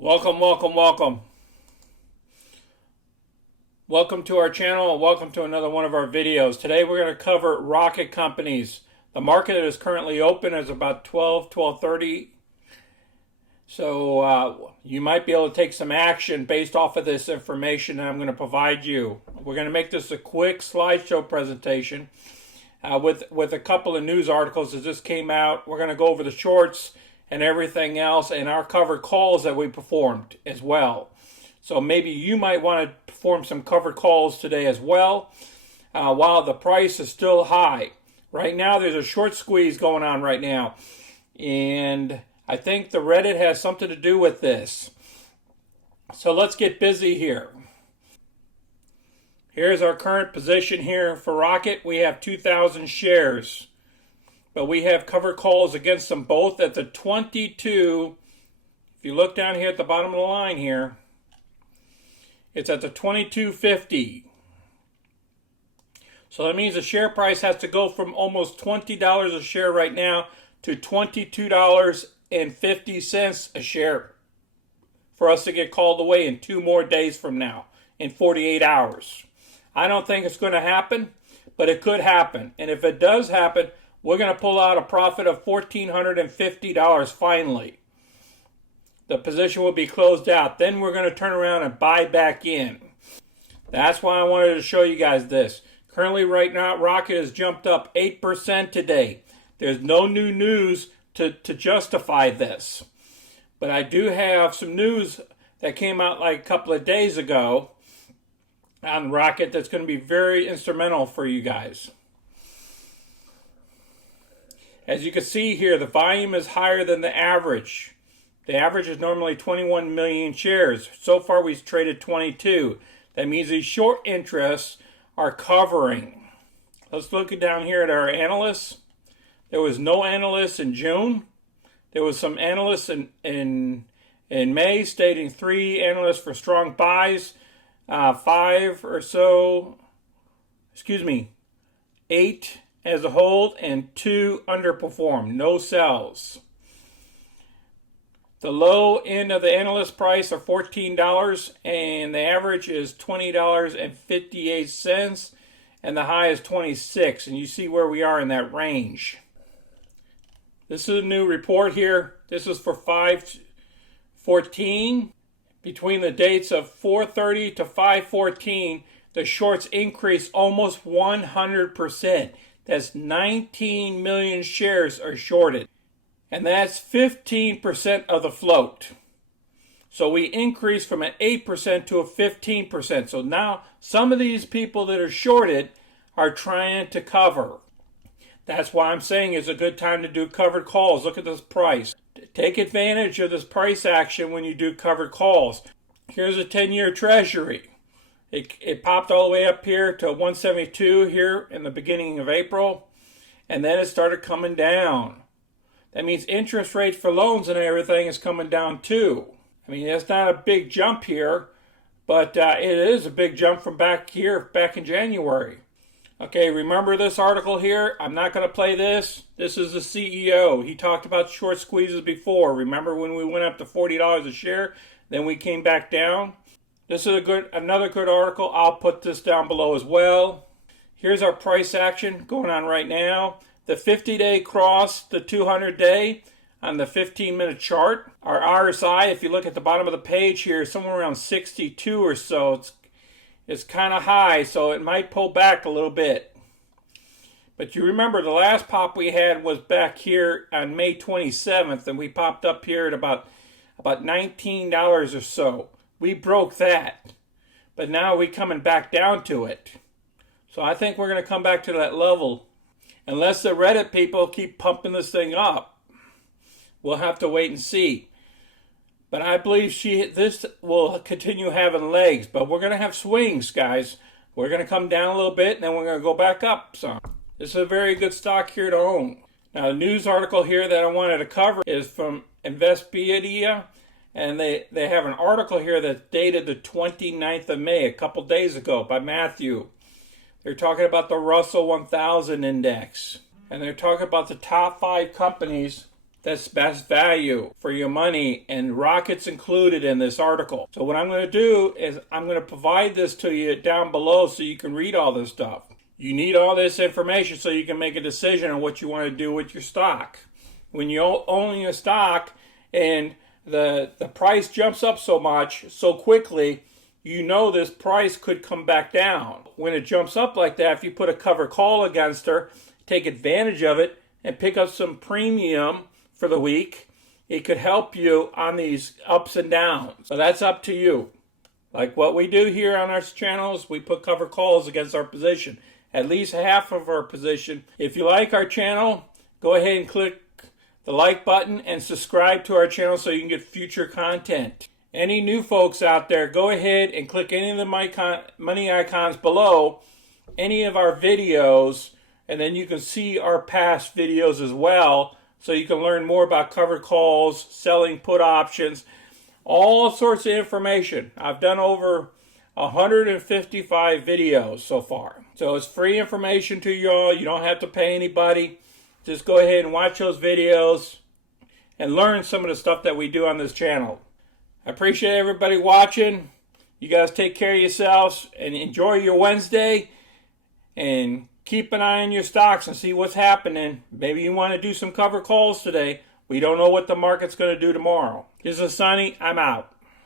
Welcome, welcome, welcome. Welcome to our channel and welcome to another one of our videos. Today we're going to cover rocket companies. The market is currently open as about 12:30. So you might be able to take some action based off of this information that I'm going to provide you. We're going to make this a quick slideshow presentation with a couple of news articles that just came out. We're going to go over the shorts and everything else and our covered calls that we performed as well. So maybe you might want to perform some covered calls today as well while the price is still high. Right now there's a short squeeze going on right now, and I think the Reddit has something to do with this. So let's get busy here. Here's our current position here for Rocket. We have 2,000 shares. But we have covered calls against them both at the 22. If you look down here at the bottom of the line here, it's at the 22.50. So that means the share price has to go from almost $20 a share right now to $22.50 a share for us to get called away in 2 more days from now, in 48 hours. I don't think it's going to happen, but it could happen. And if it does happen, we're going to pull out a profit of $1,450 finally. The position will be closed out. Then we're going to turn around and buy back in. That's why I wanted to show you guys this. Currently right now, Rocket has jumped up 8% today. There's no new news to justify this. But I do have some news that came out like a couple of days ago on Rocket that's going to be very instrumental for you guys. As you can see here, the volume is higher than the average. The average is normally 21 million shares. So far, we've traded 22. That means these short interests are covering. Let's look down here at our analysts. There was no analysts in June. There was some analysts in May stating 3 analysts for strong buys. 5 or so, 8 as a whole, and 2 underperformed, no sells. The low end of the analyst price are $14, and the average is $20.58, and the high is $26, and you see where we are in that range. This is a new report here. This is for 5/14. Between the dates of 4/30 to 5/14, the shorts increased almost 100%. That's 19 million shares are shorted. And that's 15% of the float. So we increased from an 8% to a 15%. So now some of these people that are shorted are trying to cover. That's why I'm saying it's a good time to do covered calls. Look at this price. Take advantage of this price action when you do covered calls. Here's a 10-year treasury. It popped all the way up here to 172 here in the beginning of April, and then it started coming down. That means interest rates for loans and everything is coming down too. I mean, it's not a big jump here, but it is a big jump from back in January. Okay, remember this article here? I'm not going to play this. This is the CEO. He talked about short squeezes before. Remember when we went up to $40 a share, then we came back down? This is another good article. I'll put this down below as well. Here's our price action going on right now. The 50-day crossed the 200-day on the 15-minute chart. Our RSI, if you look at the bottom of the page here, somewhere around 62 or so. It's kind of high, so it might pull back a little bit. But you remember the last pop we had was back here on May 27th, and we popped up here at about $19 or so. We broke that, but now we're coming back down to it. So I think we're going to come back to that level. Unless the Reddit people keep pumping this thing up. We'll have to wait and see. But I believe this will continue having legs. But we're going to have swings, guys. We're going to come down a little bit, and then we're going to go back up some. This is a very good stock here to own. Now, the news article here that I wanted to cover is from Investopedia. And they have an article here that's dated the 29th of May, a couple days ago, by Matthew. They're talking about the Russell 1000 index. And they're talking about the top 5 companies that's best value for your money, and rockets included in this article. So what I'm going to do is I'm going to provide this to you down below so you can read all this stuff. You need all this information so you can make a decision on what you want to do with your stock. When you're owning a stock and the price jumps up so much, so quickly, you know this price could come back down. When it jumps up like that, if you put a covered call against her, take advantage of it, and pick up some premium for the week, it could help you on these ups and downs. So that's up to you. Like what we do here on our channels, we put covered calls against our position, at least half of our position. If you like our channel, go ahead and click the like button and subscribe to our channel so you can get future content. Any new folks out there, go ahead and click any of the money icons below any of our videos, and then you can see our past videos as well, so you can learn more about covered calls, selling put options, all sorts of information. I've done over 155 videos so far. So it's free information to you all. You don't have to pay anybody. Just go ahead and watch those videos and learn some of the stuff that we do on this channel. I appreciate everybody watching. You guys take care of yourselves and enjoy your Wednesday, and keep an eye on your stocks and see what's happening. Maybe you want to do some cover calls today. We don't know what the market's going to do tomorrow. This is Sonny. I'm out.